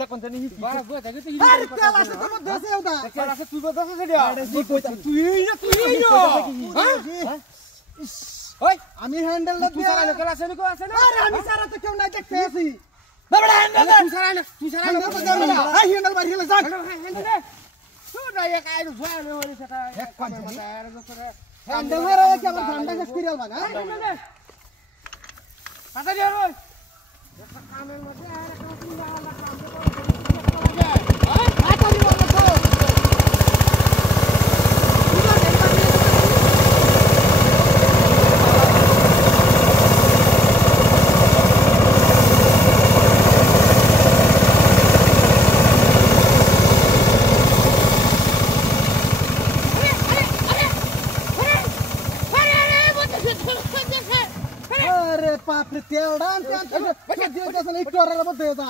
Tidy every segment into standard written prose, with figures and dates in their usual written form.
দেখুন জানি বাড়া গো দেখে তো আরে তেল আছে তোমার দেশে ওটা তেল আছে তুই বলছিস রে তুই হ্যাঁ ওই আমি হ্যান্ডেল না তুই সারা তেল আছে না কো আছে না আরে আমি সারা তো কেউ নাই দেখতে আছি বাবা হ্যান্ডেল তুই সারা হ্যান্ডেল তো জানি না এই হ্যান্ডেল মারি হেলে যাক হ্যান্ডেল তুই না এক আইরো জয় নে ওরে সেটা এক কামে মাথা আর দোসরা হ্যান্ডেল মারা কি আমার ঠান্ডা শেষ করে আলবা না কথা দিও রই একটা কামের মধ্যে আর একটা চিন্তা আলাদা কাম করে হ্যাঁ কথা দিও না তো अरे बाप रे तेल डान क्या दियो जैसे नहीं टोर रे बदे दा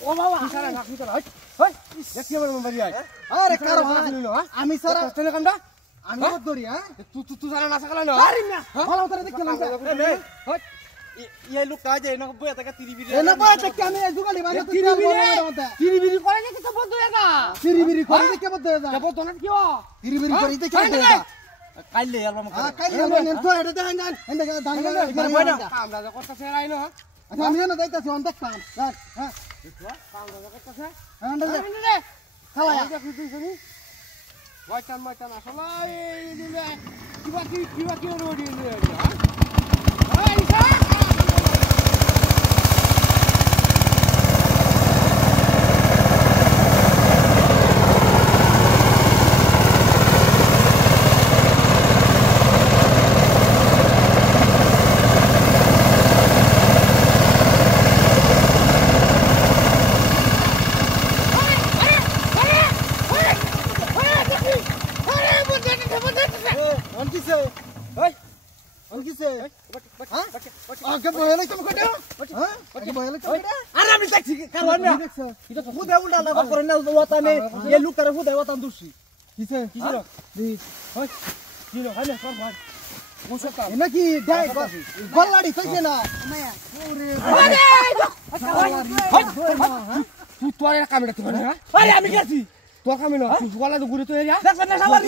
ও বাবা তুই সারা রাখি চল হই দেখি আমার বাড়ি আয় अरे करो আমি সারা তেল কামটা আমি বদ ধরি হ্যাঁ তুই সারা না সকালে না আরে না ভালো করে দেখলাম হই ये लोग का जाए ना बोया तक तिरी बिरी এনা পায় দেখে আমি জুগালি বানা তো তেল বড় তিরিবিরি করে নাকি তো বন্ধ হয়ে গা সিরিবিরি করে দেখে বদে দা যাব তো না কি ও সিরিবিরি করে দেখে বদে দা काल ले एल्बम हां কাইলে আমি তো এটা দেন দেন এন্ড দান আমরা যা করতেছে রাই না আচ্ছা আমি না যাইতাছি অন দেখতাম হ্যাঁ আমরা যা করতেছে হ্যান্ডেল রে খাওয়া দেখি তুই শুনি ময়টান আসলে এই দিলে কিবা কি রোডি নিয়ে হ্যাঁ এই সা আগে বয়লে তুমি কইটা হ্যাঁ আগে বয়লে তুমি কইটা अरे আমি দেখছি কারণ না দেখছ এটা তো খুদে উল্টা লাগা করে না ওয়াতানে ये लोग করে খুদে ওয়াতান দুসি কিসে কিলো দি হই কিলো হালে সর ভাই মুসকা এনা কি ডাই গল্লাড়ি কইছে না মায়া ওরে তুই তোর কামড়াতে পারে না আরে আমি গেছি তোর কামে না তুই গলা তো ঘুরে তো এরিয়া দেখছ না সবাই